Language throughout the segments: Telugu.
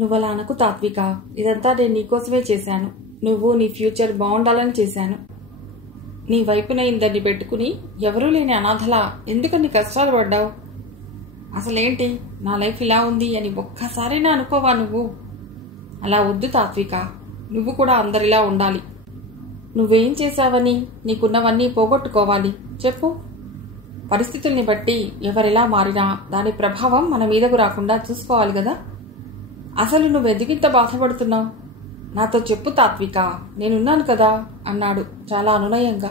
నువ్వలా అనకు తాత్విక. ఇదంతా నేను నీకోసమే చేశాను. నువ్వు నీ ఫ్యూచర్ బాగుండాలని చేశాను. నీ వైపున ఇందరిని పెట్టుకుని ఎవరూ లేని అనాథలా ఎందుకని కష్టాలు పడ్డావు? అసలేంటి నా లైఫ్ ఇలా ఉంది అని ఒక్కసారైనా అనుకోవా నువ్వు? అలా వద్దు తాత్విక. నువ్వు కూడా అందరిలా ఉండాలి. నువ్వేం చేశావని నీకున్నవన్నీ పోగొట్టుకోవాలి చెప్పు. పరిస్థితుల్ని బట్టి ఎవరెలా మారినా దాని ప్రభావం మన మీదకు రాకుండా చూసుకోవాలి కదా. అసలు నువ్వెందుకింత బాధపడుతున్నావు? నాతో చెప్పు తాత్విక, నేనున్నాను కదా అన్నాడు చాలా అనునయంగా.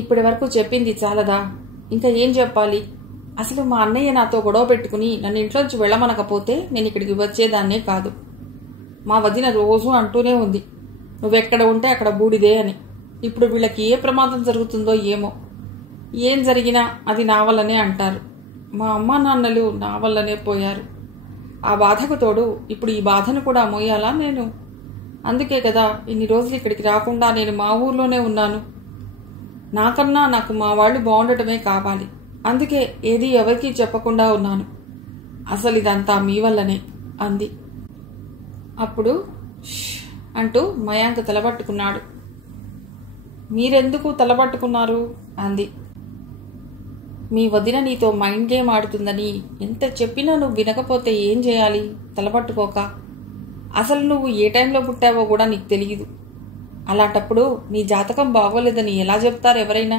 ఇప్పటి వరకు చెప్పింది చాలదా? ఇంకా ఏం చెప్పాలి? అసలు మా అన్నయ్య నాతో గొడవ పెట్టుకుని నన్ను ఇంట్లోంచి వెళ్ళమనకపోతే నేను ఇక్కడికి వచ్చేదాన్నే కాదు. మా వదిన రోజు అంటూనే ఉంది, నువ్వెక్కడ ఉంటే అక్కడ బూడిదే అని. ఇప్పుడు వీళ్ళకి ఏ ప్రమాదం జరుగుతుందో ఏమో. ఏం జరిగినా అది నా వల్లనే అంటారు. మా అమ్మా నాన్నలు నా వల్లనే పోయారు. ఆ బాధకు తోడు ఇప్పుడు ఈ బాధను కూడా మోయాలా నేను? అందుకే కదా ఇన్ని రోజులు ఇక్కడికి రాకుండా నేను మా ఊర్లోనే ఉన్నాను. నాకన్నా నాకు మా వాళ్ళు బాగుండటమే కావాలి. అందుకే ఏది ఎవరికీ చెప్పకుండా ఉన్నాను. అసలు ఇదంతా మీ వల్లనే అంది. అప్పుడు అంటూ మయాంక్ తలపట్టుకున్నాడు. మీరెందుకు తలపట్టుకున్నారు అంది. మీ వదిన నీతో మైండ్ గేమ్ ఆడుతుందని ఎంత చెప్పినా నువ్వు వినకపోతే ఏం చేయాలి? తలపట్టుకోక. అసలు నువ్వు ఏ టైంలో పుట్టావో కూడా నీకు తెలియదు. అలాంటప్పుడు నీ జాతకం బాగోలేదని ఎలా చెప్తారు ఎవరైనా?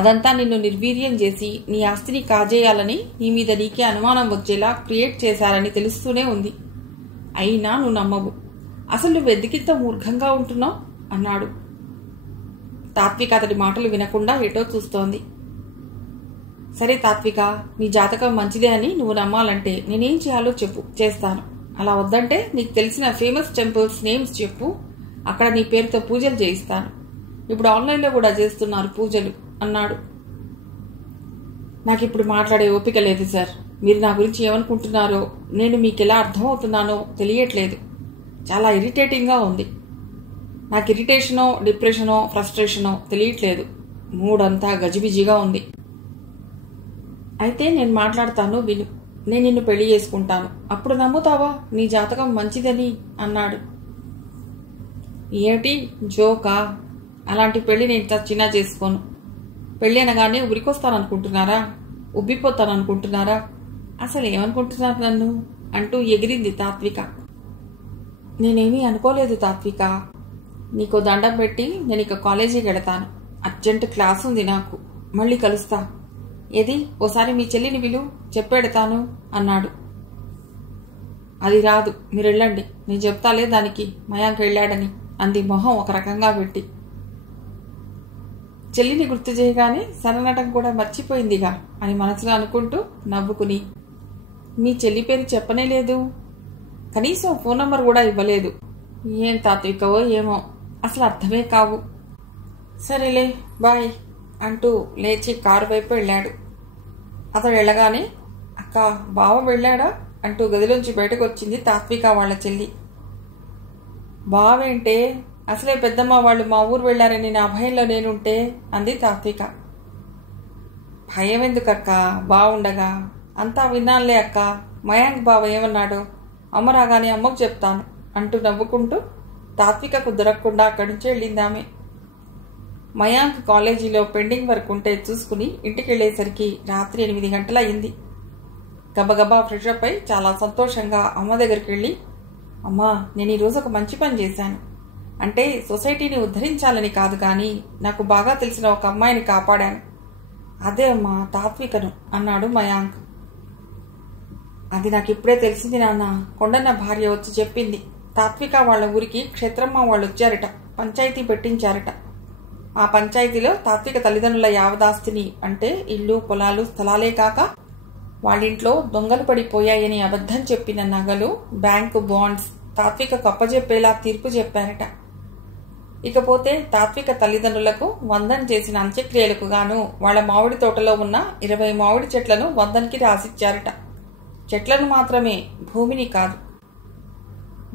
అదంతా నిన్ను నిర్వీర్యం చేసి నీ ఆస్తిని కాజేయాలని నీ మీద నీకే అనుమానం వచ్చేలా క్రియేట్ చేశారని తెలుస్తూనే ఉంది. అయినా నువ్వు నమ్మవు. అసలు నువ్వు ఎందుకింత మూర్ఖంగా ఉంటున్నావు అన్నాడు. తాత్విక అతడి మాటలు వినకుండా ఎటో చూస్తోంది. సరే తాత్విక, నీ జాతకం మంచిదే అని నువ్వు నమ్మాలంటే నేనేం చేయాలో చెప్పు, చేస్తాను. అలా వద్దంటే నీకు తెలిసిన ఫేమస్ టెంపుల్స్ నేమ్స్ చెప్పు, అక్కడ నీ పేరుతో పూజలు చేయిస్తాను. ఇప్పుడు ఆన్లైన్లో కూడా చేస్తున్నారు పూజలు అన్నాడు. నాకిప్పుడు మాట్లాడే ఓపిక లేదు సార్. మీరు నా గురించి ఏమనుకుంటున్నారో, నేను మీకు ఎలా అర్థమవుతున్నానో తెలియట్లేదు. చాలా ఇరిటేటింగ్గా ఉంది. నాకు ఇరిటేషనో డిప్రెషనో ఫ్రస్ట్రేషనో తెలియట్లేదు. మూడంతా గజిబిజిగా ఉంది. అయితే నేను మాట్లాడతాను విను. నేను నిన్ను పెళ్లి చేసుకుంటాను. అప్పుడు నమ్ముతావా నీ జాతకం మంచిదని అన్నాడు. ఏమిటి జోకా? అలాంటి పెళ్లి నేను చచ్చినా చేసుకోను. పెళ్లి అనగానే ఉరికొస్తాననుకుంటున్నారా? ఉబ్బిపోతాననుకుంటున్నారా? అసలు ఏమనుకుంటున్నారు నన్ను అంటూ ఎగిరింది తాత్విక. నేనేమీ అనుకోలేదు తాత్విక. నీకు దండం పెట్టి నేను ఇక కాలేజీకి వెళతాను. అర్జెంట్ క్లాస్ ఉంది నాకు. మళ్ళీ కలుస్తా. ఏది ఓసారి మీ చెల్లిని విలు, చెప్పెడతాను అన్నాడు. అది రాదు, మీరు వెళ్ళండి. నేను చెప్తాలే దానికి మయాంక్ వెళ్ళాడని అంది మొహం ఒక రకంగా పెట్టి. చెల్లిని గుర్తు చేయగానే సరనటం కూడా మర్చిపోయిందిగా అని మనసులో అనుకుంటూ నవ్వుకుని, మీ చెల్లి పేరు చెప్పనే లేదు, కనీసం ఫోన్ నంబర్ కూడా ఇవ్వలేదు. ఏం తాత్వికవో ఏమో, అసలు అర్థమే కావు. సరేలే బాయ్ అంటూ లేచి కారు వైపు వెళ్ళాడు. అతడు వెళ్ళగానే అక్క బావ వెళ్ళాడా అంటూ గదిలోంచి బయటకు వచ్చింది తాత్విక వాళ్ళ చెల్లి. బావేంటే, అసలే పెద్దమ్మ వాళ్ళు మా ఊరు వెళ్ళారని నా భయంలో నేనుంటే అంది తాత్విక. భయం ఎందుకక్క, బావుండగా అంతా విన్నానులే అక్క. మయాంక్ బావ ఏమన్నాడు? అమ్మ రాగానే అమ్మకు చెప్తాను అంటూ నవ్వుకుంటూ తాత్వికకు దొరకకుండా అక్కడి నుంచి వెళ్ళిందామె. మయాంక్ కాలేజీలో పెండింగ్ వర్క్ ఉంటే చూసుకుని ఇంటికి వెళ్లేసరికి రాత్రి 8 గంటలు అయింది. గబగబా ఫ్రెషప్ అయి చాలా సంతోషంగా అమ్మ దగ్గరికి వెళ్ళి, అమ్మా నేను ఈరోజు ఒక మంచి పని చేశాను. అంటే సొసైటీని ఉద్ధరించాలని కాదు కానీ నాకు బాగా తెలిసిన ఒక అమ్మాయిని కాపాడాను. అదే అమ్మా తాత్వికను అన్నాడు మయాంక్. అది నాకు ఇప్పుడే తెలిసింది నాన్న. కొండన్న భార్య వచ్చి చెప్పింది. తాత్విక వాళ్ళ ఊరికి క్షేత్రమ్మ వాళ్ళు వచ్చారట, పంచాయతీ పెట్టించారట. ఆ పంచాయతీలో తాత్విక తల్లిదండ్రుల యావదాస్తిని, అంటే ఇల్లు పొలాలు స్థలాలే కాక వాళ్ళింట్లో దొంగలు పడిపోయాయని అబద్ధం చెప్పిన నగలు, బ్యాంకు బాండ్స్ తాత్వికకు అప్పజెప్పేలా తీర్పు చెప్పారట. ఇకపోతే తాత్విక తల్లిదండ్రులకు వందన్ చేసిన అంత్యక్రియలకు గాను వాళ్ల మామిడి తోటలో ఉన్న 20 మామిడి చెట్లను వందన్కి రాసిచ్చారట. చెట్లను మాత్రమే, భూమిని కాదు.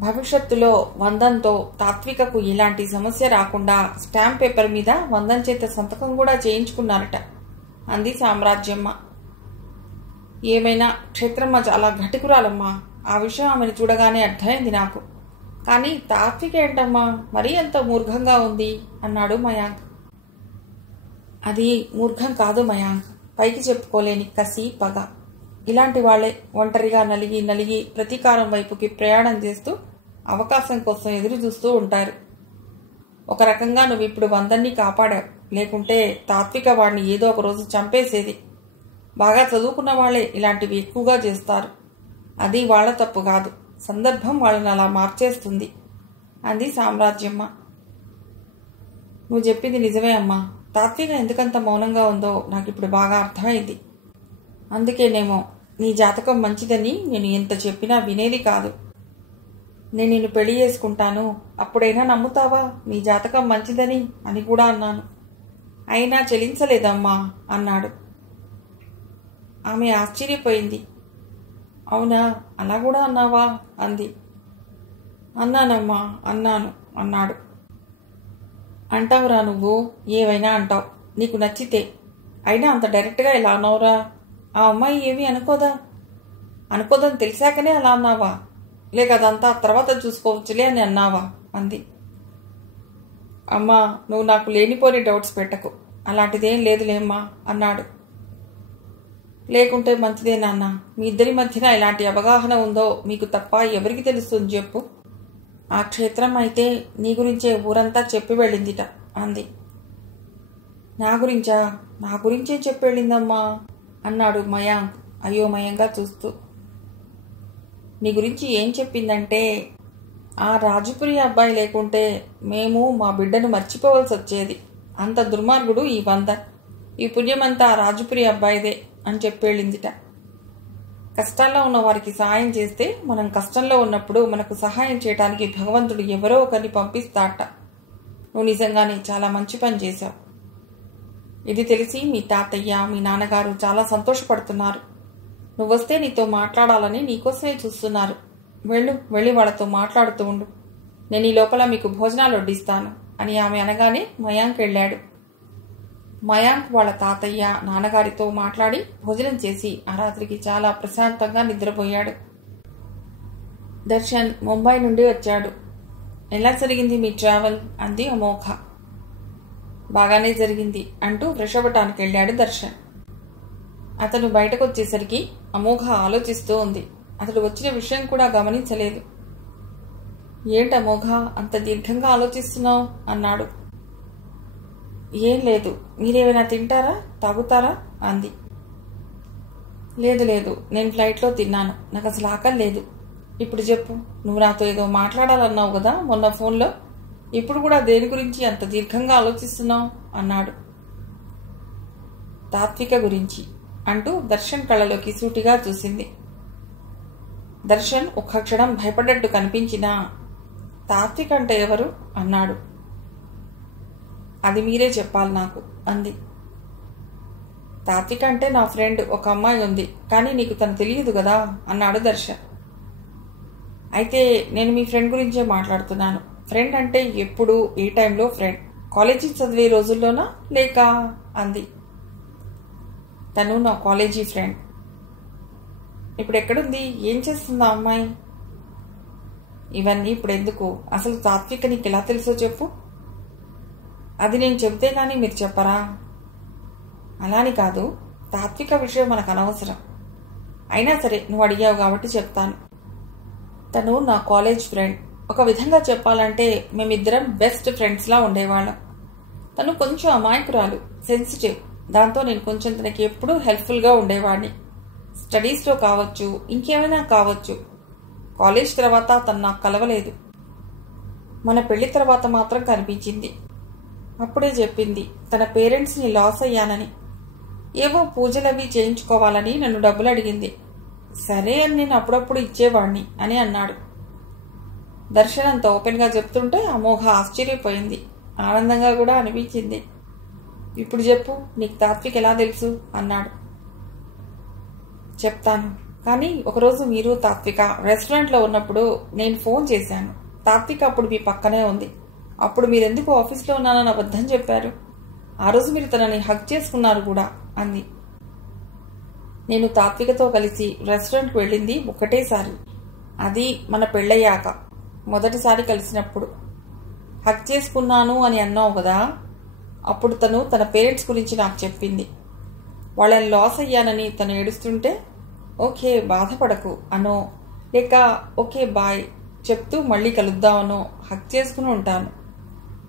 భవిష్యత్తులో వందన్తో తాత్వికకు ఇలాంటి సమస్య రాకుండా స్టాంప్ పేపర్ మీద వందన్ చేత సంతకం కూడా చేయించుకున్నారట అంది సామ్రాజ్యమ్మ. ఏమైనా క్షేత్రమ్మ చాలా ఘటికురాలమ్మా. ఆ విషయం ఆమెను చూడగానే అర్థమైంది నాకు. కానీ తాత్విక ఏంటమ్మా మరీ ఎంత మూర్ఘంగా ఉంది అన్నాడు మయాంక్. అది మూర్ఘం కాదు మయాంక్, పైకి చెప్పుకోలేని కసి, పగ. ఇలాంటి వాళ్లే ఒంటరిగా నలిగి నలిగి ప్రతీకారం వైపుకి ప్రయాణం చేస్తూ అవకాశం కోసం ఎదురు చూస్తూ ఉంటారు. ఒక రకంగా నువ్వు ఇప్పుడు 100ని కాపాడావు, లేకుంటే తాత్విక వాడిని ఏదో ఒక రోజు చంపేసేది. బాగా చదువుకున్న వాళ్లే ఇలాంటివి ఎక్కువగా చేస్తారు. అది వాళ్ల తప్పు కాదు, సందర్భం వాళ్ళని అలా మార్చేస్తుంది అంది సామ్రాజ్యమ్మ. నువ్వు చెప్పింది నిజమే అమ్మా. తాత్విక ఎందుకంత మౌనంగా ఉందో నాకిప్పుడు బాగా అర్థమైంది. అందుకేనేమో నీ జాతకం మంచిదని నేను ఎంత చెప్పినా వినేది కాదు. నేను నిన్ను పెళ్లి చేసుకుంటాను, అప్పుడైనా నమ్ముతావా నీ జాతకం మంచిదని అని కూడా అన్నాను. అయినా చెలించలేదమ్మా అన్నాడు. ఆమె ఆశ్చర్యపోయింది. అవునా, అలా కూడా అన్నావా అంది. అన్నానమ్మా, అన్నాను అన్నాడు. అంటావురా నువ్వు, ఏవైనా అంటావు, నీకు నచ్చితే. అయినా అంత డైరెక్ట్గా ఇలా అన్నావురా? ఆ అమ్మాయి ఏమీ అనుకోదా? అనుకోదని తెలిసాకనే అలా అన్నావా, లేక అదంతా తర్వాత చూసుకోవచ్చులే అని అన్నావా అంది. అమ్మా, నువ్వు నాకు లేనిపోని డౌట్స్ పెట్టకు, అలాంటిదేం లేదులేమ్మా అన్నాడు. లేకుంటే మంచిదే నాన్న, మీ ఇద్దరి మధ్యన ఎలాంటి అవగాహన ఉందో మీకు తప్ప ఎవరికి తెలుస్తుంది చెప్పు. ఆ క్షేత్రం అయితే నీ గురించే ఊరంతా చెప్పి వెళ్ళిందిట అంది. నా గురించా? నా గురించే చెప్పి వెళ్ళిందమ్మా అన్నాడు మయాంక్ అయోమయంగా చూస్తూ. నీ గురించి ఏం చెప్పిందంటే, ఆ రాజుపురి అబ్బాయి లేకుంటే మేము మా బిడ్డను మర్చిపోవలసి వచ్చేది. అంత దుర్మార్గుడు ఈ 100. ఈ పుణ్యమంతా ఆ రాజుపురి అబ్బాయిదే అని చెప్పేళ్ళిందిట. కష్టాల్లో ఉన్న వారికి సహాయం చేస్తే మనం కష్టంలో ఉన్నప్పుడు మనకు సహాయం చేయడానికి భగవంతుడు ఎవరో ఒకరిని పంపిస్తాట. నువ్వు నిజంగానే చాలా మంచి పని చేశావు. ఇది తెలిసి మీ తాతయ్య, మీ నాన్నగారు చాలా సంతోషపడుతున్నారు. నువ్వొస్తే నీతో మాట్లాడాలని నీకోసమే చూస్తున్నారు. వెళ్ళి వాళ్ళతో మాట్లాడుతూ ఉండు. నేను ఈ లోపల మీకు భోజనాలు వడ్డిస్తాను అని ఆమె అనగానే మయాంక్ వెళ్ళాడు. మయాంక్ వాళ్ళ తాతయ్య, నాన్నగారితో మాట్లాడి భోజనం చేసి ఆ రాత్రికి చాలా ప్రశాంతంగా నిద్రపోయాడు. దర్శన్ ముంబై నుండి వచ్చాడు. ఎలా జరిగింది మీ ట్రావెల్ అంది అమోఘ. బాగానే జరిగింది అంటూ ఫ్రెష్ అవ్వటానికి వెళ్ళాడు దర్శన్. అతను బయటకు వచ్చేసరికి అమోఘ ఆలోచిస్తూ ఉంది. అతడు వచ్చిన విషయం కూడా గమనించలేదు. ఏంటి అమోఘ, అంత దీర్ఘంగా ఆలోచిస్తున్నావు అన్నాడు. ఏం లేదు, మీరేమైనా తింటారా, తాగుతారా అంది. లేదు, నేను ఫ్లైట్లో తిన్నాను, నాకు అసలు ఆకలి లేదు. ఇప్పుడు చెప్పు, నువ్వు నాతో ఏదో మాట్లాడాలన్నావు కదా మొన్న ఫోన్లో, ఇప్పుడు కూడా దేని గురించి అంత దీర్ఘంగా ఆలోచిస్తున్నావు అన్నాడు. తాత్విక గురించి అంటూ దర్శన్ కళ్ళలోకి సూటిగా చూసింది. దర్శన్ ఒక్క క్షణం భయపడ్డట్టు కనిపించినా, తాత్విక అంటే ఎవరు అన్నాడు. అది మీరే చెప్పాలి నాకు అంది. తాత్విక అంటే నా ఫ్రెండ్, ఒక అమ్మాయి ఉంది, కానీ నీకు తను తెలియదు కదా అన్నాడు దర్శన్. అయితే నేను మీ ఫ్రెండ్ గురించే మాట్లాడుతున్నాను. ఫ్రెండ్ అంటే ఎప్పుడు, ఏ టైంలో ఫ్రెండ్? కాలేజీ చదివే రోజుల్లోనా లేక అంది. తను నా కాలేజీ ఫ్రెండ్. ఇప్పుడు ఎక్కడుంది, ఏం చేస్తుందా అమ్మాయి? ఇవన్నీ ఇప్పుడు ఎందుకు, అసలు తాత్విక నీకు ఎలా తెలుసో చెప్పు. అది నేను చెబితే కానీ మీరు చెప్పరా? అలాని కాదు, తాత్విక విషయం మనకు అనవసరం. అయినా సరే నువ్వు అడిగావు కాబట్టి చెప్తాను. తను నా కాలేజ్ ఫ్రెండ్. ఒక విధంగా చెప్పాలంటే మేమిద్దరం బెస్ట్ ఫ్రెండ్స్లా ఉండేవాళ్ళం. తను కొంచెం అమాయకురాలు, సెన్సిటివ్. దాంతో నేను కొంచెం తనకి ఎప్పుడూ హెల్ప్ఫుల్గా ఉండేవాడిని. స్టడీస్లో కావచ్చు, ఇంకేమైనా కావచ్చు. కాలేజ్ తర్వాత తను నాకు కలవలేదు. మన పెళ్లి తర్వాత మాత్రం కనిపించింది. అప్పుడే చెప్పింది తన పేరెంట్స్ని లాస్ అయ్యానని. ఏవో పూజలవి చేయించుకోవాలని నన్ను డబ్బులు అడిగింది. సరే అని నేను అప్పుడప్పుడు ఇచ్చేవాణ్ణి అని అన్నాడు. దర్శన్ అంత ఓపెన్గా చెప్తుంటే అమోఘ ఆశ్చర్యపోయింది, ఆనందంగా కూడా అనిపించింది. ఇప్పుడు చెప్పు, నీకు తాత్విక్ ఎలా తెలుసు అన్నాడు. చెప్తాను, కానీ ఒకరోజు మీరు తాత్విక రెస్టారెంట్లో ఉన్నప్పుడు నేను ఫోన్ చేశాను. తాత్విక అప్పుడు మీ పక్కనే ఉంది. అప్పుడు మీరెందుకు ఆఫీస్లో ఉన్నానని అబద్ధం చెప్పారు? ఆ రోజు మీరు తనని హగ్ చేసుకున్నారు కూడా అంది. నేను తాత్వికతో కలిసి రెస్టారెంట్కి వెళ్ళింది ఒకటేసారి. అది మన పెళ్ళయ్యాక మొదటిసారి కలిసినప్పుడు. హక్ చేసుకున్నాను అని అన్నావు కదా, అప్పుడు తను తన పేరెంట్స్ గురించి నాకు చెప్పింది. వాళ్ళని లాస్ అయ్యానని తను ఏడుస్తుంటే ఓకే బాధపడకు అనో, లేక ఓకే బాయ్ చెప్తూ మళ్ళీ కలుద్దామనో హక్ చేసుకుని ఉంటాను.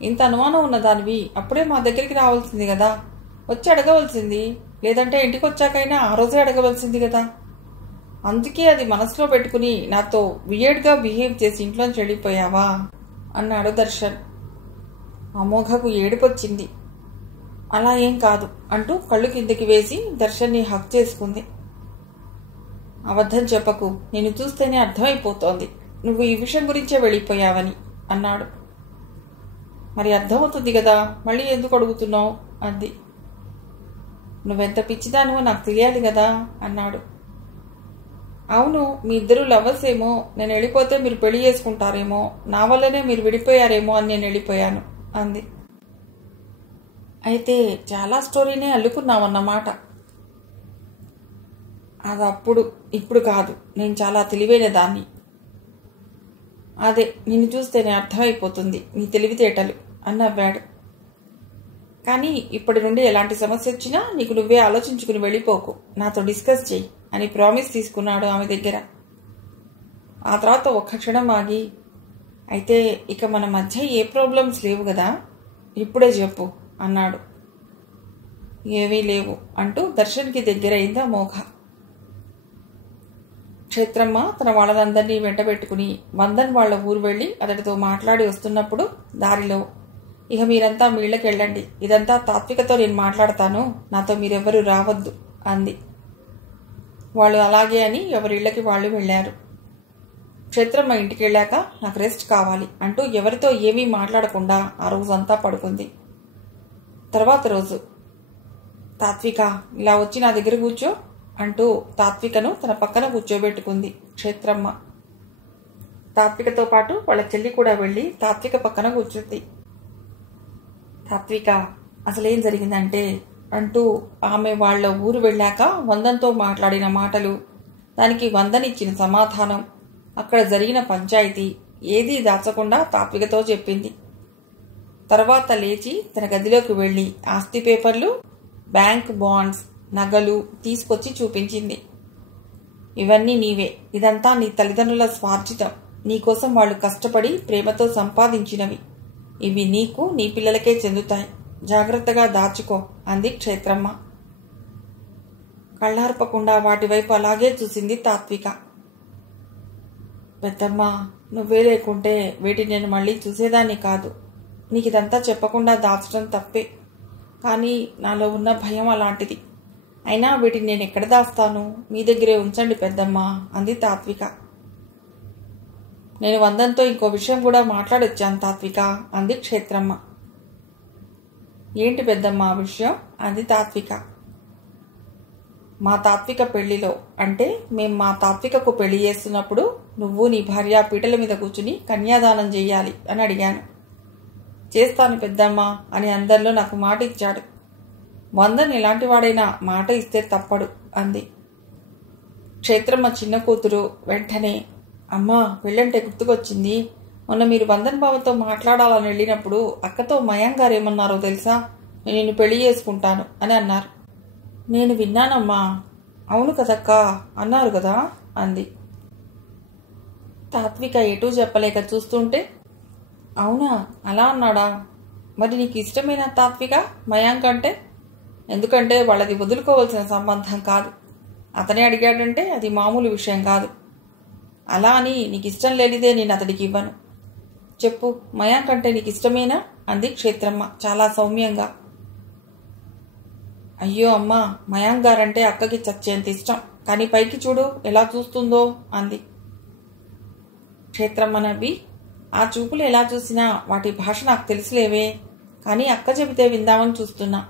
ఇంత అనుమానం ఉన్న దానివి అప్పుడే మా దగ్గరికి రావాల్సింది కదా, వచ్చి అడగవలసింది. లేదంటే ఇంటికి వచ్చాకైనా ఆ రోజే అడగవలసింది కదా. అందుకే అది మనసులో పెట్టుకుని నాతో వియర్డ్గా బిహేవ్ చేసి ఇంట్లోంచి వెళ్ళిపోయావా అన్నాడు దర్శన్. అమోఘకు ఏడుపొచ్చింది. అలా ఏం కాదు అంటూ కళ్ళు కిందకి వేసి దర్శన్ని హక్ చేసుకుంది. అబద్ధం చెప్పకు, నేను చూస్తేనే అర్థమైపోతోంది నువ్వు ఈ విషయం గురించే వెళ్ళిపోయావని అన్నాడు. మరి అర్థమవుతుంది కదా, మళ్ళీ ఎందుకు అడుగుతున్నావు అంది. నువ్వెంత పిచ్చిదానివో నాకు తెలియాలి కదా అన్నాడు. అవును, మీ ఇద్దరు లవర్స్ ఏమో, నేను వెళ్ళిపోతే మీరు పెళ్లి చేసుకుంటారేమో, నా వల్లనే మీరు విడిపోయారేమో అని నేను వెళ్ళిపోయాను అంది. అయితే చాలా స్టోరీనే అల్లుకున్నావన్నమాట. అది అప్పుడు, ఇప్పుడు కాదు. నేను చాలా తెలివైన దాన్ని. అదే నిన్ను చూస్తేనే అర్థమైపోతుంది నీ తెలివితేటలు అన్నవ్వాడు. కానీ ఇప్పటి నుండి ఎలాంటి సమస్య వచ్చినా నీకు నువ్వే ఆలోచించుకుని వెళ్ళిపోకు, నాతో డిస్కస్ చెయ్యి అని ప్రామిస్ తీసుకున్నాడు ఆమె దగ్గర. ఆ తర్వాత ఒక్క క్షణం ఆగి, అయితే ఇక మన మధ్య ఏ ప్రాబ్లమ్స్ లేవు కదా, ఇప్పుడే చెప్పు అన్నాడు. ఏమీ లేవు అంటూ దర్శన్కి దగ్గరైంది అమోఘ. క్షేత్రమ్మ తన వాళ్ళందరినీ వెంటబెట్టుకుని వందన్ వాళ్ల ఊరు వెళ్లి అతడితో మాట్లాడి వస్తున్నప్పుడు దారిలో, ఇక మీరంతా మీ ఇళ్ళకి వెళ్ళండి, ఇదంతా తాత్వికతో నేను మాట్లాడతాను, నాతో మీరెవ్వరూ రావద్దు అంది. వాళ్ళు అలాగే అని ఎవరిళ్లకి వాళ్ళు వెళ్లారు. క్షేత్రమ్మ ఇంటికి వెళ్ళాక నాకు రెస్ట్ కావాలి అంటూ ఎవరితో ఏమీ మాట్లాడకుండా ఆ రోజంతా పడుకుంది. తర్వాత రోజు, తాత్విక ఇలా వచ్చి నా దగ్గర కూర్చో అంటూ తాత్వికను తన పక్కన కూర్చోబెట్టుకుంది క్షేత్రమ్మ. తాత్వికతో పాటు వాళ్ళ చెల్లి కూడా వెళ్లి తాత్విక పక్కన కూర్చుంది. తాత్విక అసలేం జరిగిందంటే అంటూ ఆమె వాళ్ల ఊరు వెళ్ళాక వందన్తో మాట్లాడిన మాటలు, దానికి వందనిచ్చిన సమాధానం, అక్కడ జరిగిన పంచాయతీ ఏదీ దాచకుండా తాత్వికతో చెప్పింది. తర్వాత లేచి తన గదిలోకి వెళ్లి ఆస్తి పేపర్లు, బ్యాంక్ బాండ్స్, నగలు తీసుకొచ్చి చూపించింది. ఇవన్నీ నీవే, ఇదంతా నీ తల్లిదండ్రుల స్వార్జితం, నీకోసం వాళ్ళు కష్టపడి ప్రేమతో సంపాదించినవి. ఇవి నీకు నీ పిల్లలకే చెందుతాయి, జాగ్రత్తగా దాచుకో అంది క్షేత్రమ్మ. కళ్ళార్పకుండా వాటి వైపు అలాగే చూసింది తాత్విక. పెద్దమ్మ, నువ్వే లేకుంటే వీటిని నేను మళ్ళీ చూసేదాన్ని కాదు. నీకు ఇదంతా చెప్పకుండా దాచడం తప్పే, కానీ నాలో ఉన్న భయం అలాంటిది. అయినా వీటిని నేను ఎక్కడ దాస్తాను, మీ దగ్గరే ఉంచండి పెద్దమ్మ అంది తాత్విక. నేను వందన్తో ఇంకో విషయం కూడా మాట్లాడొచ్చాను తాత్విక అంది క్షేత్రమ్మ. ఏంటి పెద్దమ్మ ఆ విషయం అంది తాత్విక. మా తాత్విక పెళ్లిలో, అంటే మేం మా తాత్వికకు పెళ్లి చేస్తున్నప్పుడు నువ్వు నీ భార్య పీటల మీద కూర్చుని కన్యాదానం చెయ్యాలి అని అడిగాను. చేస్తాను పెద్దమ్మ అని అందరిలో నాకు మాట ఇచ్చాడు. వందన్ ఎలాంటి వాడైనా మాట ఇస్తే తప్పడు అంది. క్షేత్రమ్మ చిన్న కూతురు వెంటనే, అమ్మా పెళ్ళంటే గుర్తుకొచ్చింది, మొన్న మీరు వందన్ బావతో మాట్లాడాలని వెళ్ళినప్పుడు అక్కతో మయాంక్ గారు ఏమన్నారో తెలుసా, నేను నిన్ను పెళ్లి చేసుకుంటాను అని అన్నారు. నేను విన్నానమ్మా. అవును కదక్క అన్నారు కదా అంది. తాత్విక ఎటూ చెప్పలేక చూస్తుంటే, అవునా అలా అన్నాడా, మరి నీకు ఇష్టమైన తాత్విక మయాంక్ అంటే? ఎందుకంటే వాళ్ళది వదులుకోవాల్సిన సంబంధం కాదు, అతనే అడిగాడంటే అది మామూలు విషయం కాదు. అలా అని నీకు ఇష్టం లేనిదే నేను అతడికి ఇవ్వను. చెప్పు, మయాంక్ అంటే నీకు ఇష్టమేనా అంది క్షేత్రమ్మ చాలా సౌమ్యంగా. అయ్యో అమ్మా, మయాంక్ గారంటే అక్కకి చచ్చేంత ఇష్టం, కానీ పైకి చూడు ఎలా చూస్తుందో అంది. క్షేత్రమ్మ నవ్వి, ఆ చూపులు ఎలా చూసినా వాటి భాష నాకు తెలుసులేవే, కానీ అక్క చెబితే విందామని చూస్తున్నా.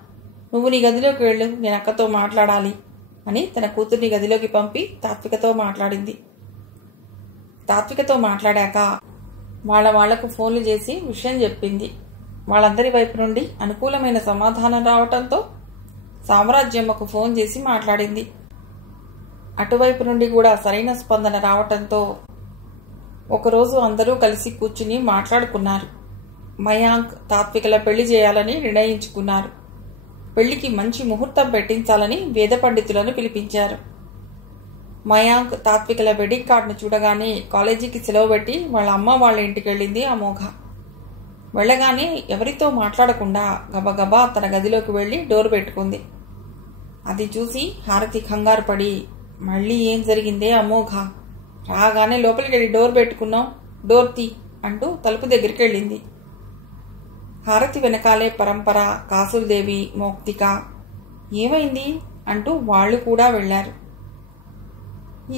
నువ్వు నీ గదిలోకి వెళ్ళు, నేను అక్కతో మాట్లాడాలి అని తన కూతుర్ని గదిలోకి పంపి తాత్వికతో మాట్లాడింది. తాత్వికతో మాట్లాడాక వాళ్లకు ఫోన్లు చేసి విషయం చెప్పింది. వాళ్ళందరి వైపు నుండి అనుకూలమైన సమాధానం రావటంతో సామ్రాజ్యమ్మకు ఫోన్ చేసి మాట్లాడింది. అటువైపు నుండి కూడా సరైన స్పందన రావటంతో ఒకరోజు అందరూ కలిసి కూర్చుని మాట్లాడుకున్నారు. మయాంక్ తాత్వికల పెళ్లి చేయాలని నిర్ణయించుకున్నారు. పెళ్లికి మంచి ముహూర్తం పెట్టించాలని వేద పండితులను పిలిపించారు. మయాంక్ తాత్వికల వెడ్డింగ్ కార్డును చూడగానే కాలేజీకి సెలవు పెట్టి వాళ్ళ అమ్మ వాళ్ళ ఇంటికి వెళ్ళింది అమోఘ. వెళ్ళగానే ఎవరితో మాట్లాడకుండా గబగబా తన గదిలోకి వెళ్ళి డోర్ పెట్టుకుంది. అది చూసి హారతి కంగారు పడి, మళ్ళీ ఏం జరిగిందే అమోఘ, రాగానే లోపలికి వెళ్ళి డోర్ పెట్టుకున్నాం, డోర్ తీ అంటూ తలుపు దగ్గరికి వెళ్ళింది. హారతి వెనకాలే పరంపర, కాసులదేవి, మౌక్తిక ఏమైంది అంటూ వాళ్ళు కూడా వెళ్లారు.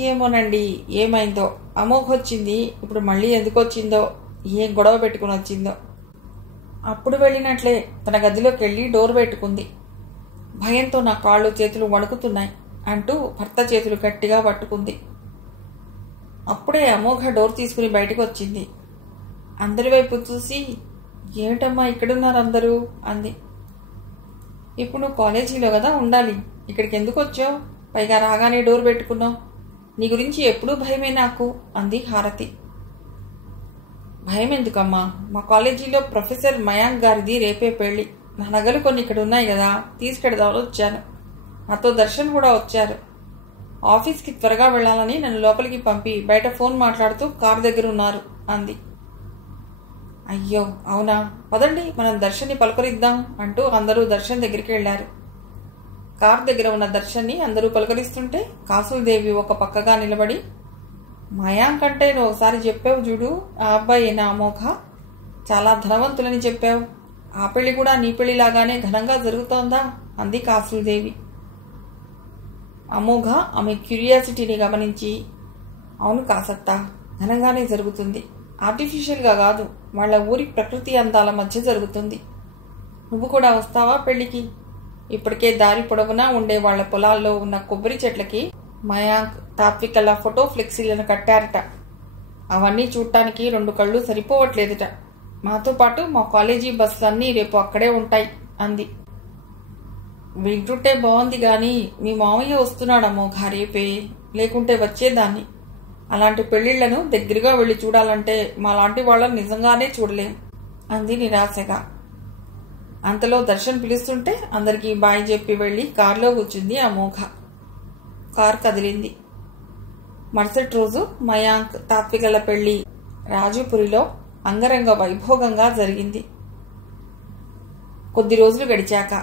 ఏమోనండి, ఏమైందో, అమోఘ వచ్చింది, ఇప్పుడు మళ్ళీ ఎందుకు వచ్చిందో, ఏం గొడవ పెట్టుకుని వచ్చిందో. అప్పుడు వెళ్ళినట్లే తన గదిలోకి వెళ్ళి డోర్ పెట్టుకుంది. భయంతో నా కాళ్ళు చేతులు వణుకుతున్నాయి అంటూ భర్త చేతులు గట్టిగా పట్టుకుంది. అప్పుడే అమోఘ డోర్ తీసుకుని బయటకు వచ్చింది. అందరి వైపు చూసి, ఏమిటమ్మా ఇక్కడున్నారు అందరూ అంది. ఇప్పుడు నువ్వు కాలేజీలో కదా ఉండాలి, ఇక్కడికి ఎందుకు వచ్చావు, పైగా రాగానే డోర్ పెట్టుకున్నావు, నీ గురించి ఎప్పుడూ భయమే నాకు అంది హారతి. భయం ఎందుకమ్మా, మా కాలేజీలో ప్రొఫెసర్ మయాంక్ గారిది రేపే పెళ్లి, నా నగలు కొన్ని ఇక్కడ ఉన్నాయి కదా, తీసుకెడదామని వచ్చాను. నాతో దర్శన్ కూడా వచ్చారు. ఆఫీస్కి త్వరగా వెళ్లాలని నన్ను లోపలికి పంపి బయట ఫోన్ మాట్లాడుతూ కారు దగ్గర ఉన్నారు అంది. అయ్యో అవునా, పదండి మనం దర్శన్ని పలకరిద్దాం అంటూ అందరూ దర్శన్ దగ్గరికి వెళ్లారు. కారు దగ్గర ఉన్న దర్శన్ని అందరూ పలకరిస్తుంటే కాసులదేవి ఒక పక్కగా నిలబడి, మయాంక్ అంటే నువ్వు ఒకసారి చెప్పావు చూడు, ఆ అబ్బాయి నా అమోఘ, చాలా ధనవంతులని చెప్పావు, ఆ పెళ్లి కూడా నీ పెళ్లిలాగానే ఘనంగా జరుగుతోందా అంది కాసులదేవి. అమోఘ ఆమె క్యూరియాసిటీని గమనించి, అవును కాసత్తా, ఘనంగానే జరుగుతుంది, ఆర్టిఫిషియల్గా కాదు, వాళ్ల ఊరి ప్రకృతి అందాల మధ్య జరుగుతుంది. నువ్వు కూడా వస్తావా పెళ్లికి? ఇప్పటికే దారి పొడవునా ఉండే వాళ్ల పొలాల్లో ఉన్న కొబ్బరి చెట్లకి మయాంక్ తాత్వికల ఫోటో ఫ్లెక్సీలను కట్టారట. అవన్నీ చూడటానికి 2 కళ్ళు సరిపోవట్లేదుట. మాతో పాటు మా కాలేజీ బస్సులన్నీ రేపు అక్కడే ఉంటాయి అంది. వింటుంటే బాగుంది గాని మీ మామయ్య వస్తున్నాడు అమోఘ రేపే, లేకుంటే వచ్చేదాన్ని. అలాంటి పెళ్లిళ్లను దగ్గరగా వెళ్లి చూడాలంటే మాలాంటి వాళ్ళని నిజంగానే చూడలేం అంది నిరాశగా. అంతలో దర్శన్ పిలుస్తుంటే అందరికీ బాయ్ చెప్పి వెళ్లి కారులో కూర్చుంది అమోఘ. కారు కదిలింది. మరుసటి రోజు మయాంక్ తాత్వికల పెళ్లి రాజుపురిలో అంగరంగ వైభోగంగా జరిగింది. కొద్ది రోజులు గడిచాక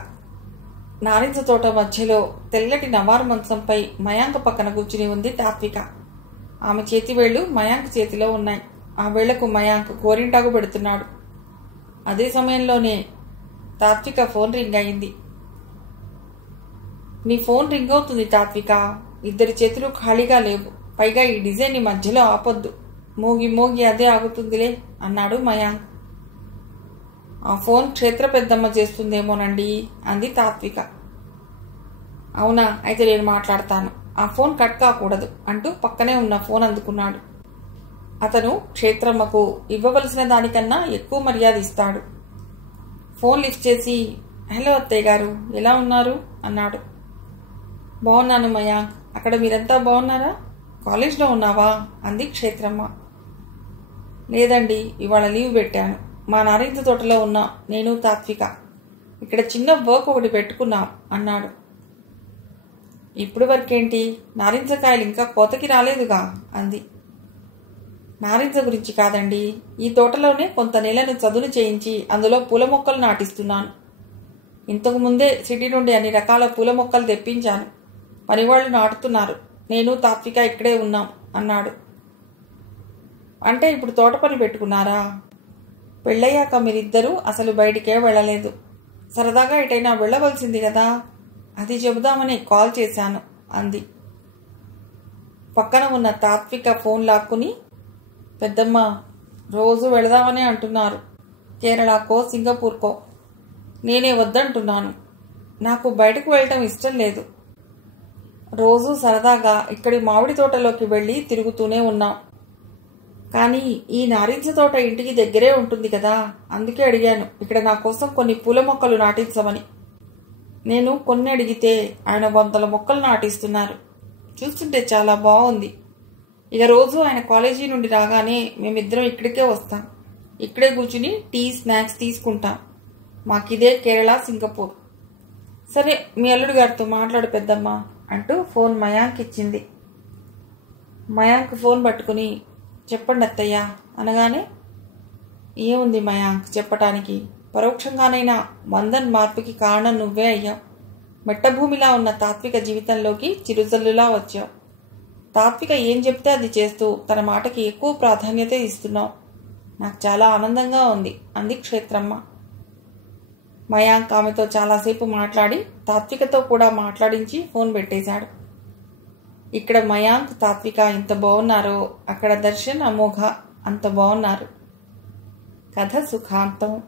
నారింజ తోట మధ్యలో తెల్లటి నవారు మంచంపై మయాంక్ పక్కన కూర్చుని ఉంది తాత్విక. ఆమె చేతి వేళ్లు మయాంక్ చేతిలో ఉన్నాయి. ఆ వేళ్లకు మయాంక్ గోరింటాకు పెడుతున్నాడు. అదే సమయంలోనే తాత్విక ఫోన్ రింగ్ అయింది. నీ ఫోన్ రింగ్ అవుతుంది తాత్విక, 2 చేతులు ఖాళీగా లేవు, పైగా ఈ డిజైన్ ని మధ్యలో ఆపొద్దు, మోగి మోగి అదే ఆగుతుందిలే అన్నాడు మయాంక్. ఆ ఫోన్ క్షేత్ర పెద్దమ్మ చేస్తుందేమోనండి అంది తాత్విక. అవునా, అయితే నేను మాట్లాడతాను, ఆ ఫోన్ కట్ కాకూడదు అంటూ పక్కనే ఉన్న ఫోన్ అందుకున్నాడు. అతను క్షేత్రమ్మకు ఇవ్వవలసిన దానికన్నా ఎక్కువ మర్యాద ఇస్తాడు. ఫోన్ లిఫ్ట్ చేసి, హలో అత్తయ్య గారు, ఎలా ఉన్నారు అన్నాడు. బాగున్నాను మయాంక్, అక్కడ మీరంతా బాగున్నారా, కాలేజ్లో ఉన్నావా అంది క్షేత్రమ్మ. లేదండి, ఇవాళ లీవ్ పెట్టాను, మా నారింజ తోటలో ఉన్నా నేను తాత్విక, ఇక్కడ చిన్న వర్క్ ఒకటి పెట్టుకున్నాం అన్నాడు. ఇప్పుడు వరకేంటి, నారింజకాయలు ఇంకా కోతకి రాలేదుగా అంది. నారింజ గురించి కాదండి, ఈ తోటలోనే కొంత నెలను చదును చేయించి అందులో పూల మొక్కలు నాటిస్తున్నాను. ఇంతకు ముందే సిటీ నుండి అన్ని రకాల పూల మొక్కలు తెప్పించాను, పనివాళ్లు నాటుతున్నారు, నేను తాత్విక ఇక్కడే ఉన్నాం అన్నాడు. అంటే ఇప్పుడు తోట పని పెట్టుకున్నారా? పెళ్ళయ్యాక మీరిద్దరూ అసలు బయటికే వెళ్ళలేదు, సరదాగా ఎటైనా వెళ్ళవలసింది కదా, అది చెబుదామని కాల్ చేశాను అంది. పక్కన ఉన్న తాత్విక ఫోన్ లాక్కుని, పెద్దమ్మ రోజు వెళదామని అంటున్నారు, కేరళకో సింగపూర్కో, నేనే వద్దంటున్నాను, నాకు బయటకు వెళ్ళటం ఇష్టం లేదు, రోజు సరదాగా ఇక్కడి మామిడి తోటలోకి వెళ్ళి తిరుగుతూనే ఉన్నాం, కానీ ఈ నారింజ తోట ఇంటికి దగ్గరే ఉంటుంది కదా, అందుకే అడిగాను ఇక్కడ నా కోసం కొన్ని పూల మొక్కలు నాటించమని. నేను కొన్ని అడిగితే ఆయన 100 మొక్కలు నాటిస్తున్నారు, చూస్తుంటే చాలా బాగుంది. ఇక రోజు ఆయన కాలేజీ నుండి రాగానే మేమిద్దరం ఇక్కడికే వస్తాం. ఇక్కడే కూర్చుని టీ స్నాక్స్ తీసుకుంటాం. మాకిదే కేరళ, సింగపూర్. సరే, మీ అల్లుడు గారితో మాట్లాడు పెద్దమ్మ అంటూ ఫోన్ మయాంక్ ఇచ్చింది. మయాంక్ ఫోన్ పట్టుకుని చెప్పండి అత్తయ్య అనగానే, ఏముంది మయాంక్ చెప్పటానికి, పరోక్షంగానైనా వందన్ మార్పుకి కారణం నువ్వే అయ్యావు. మెట్టభూమిలా ఉన్న తాత్విక జీవితంలోకి చిరుజల్లులా వచ్చావు. తాత్విక ఏం చెప్తే అది చేస్తూ తన మాటకి ఎక్కువ ప్రాధాన్యత ఇస్తున్నావు. నాకు చాలా ఆనందంగా ఉంది అంది క్షేత్రమ్మ. మయాంక్ ఆమెతో చాలాసేపు మాట్లాడి తాత్వికతో కూడా మాట్లాడించి ఫోన్ పెట్టేశాడు. ఇక్కడ మయాంక్, తాత్విక ఎంత బాగున్నారో అక్కడ దర్శన్, అమోఘ అంత బాగున్నారు. కథ సుఖాంతం.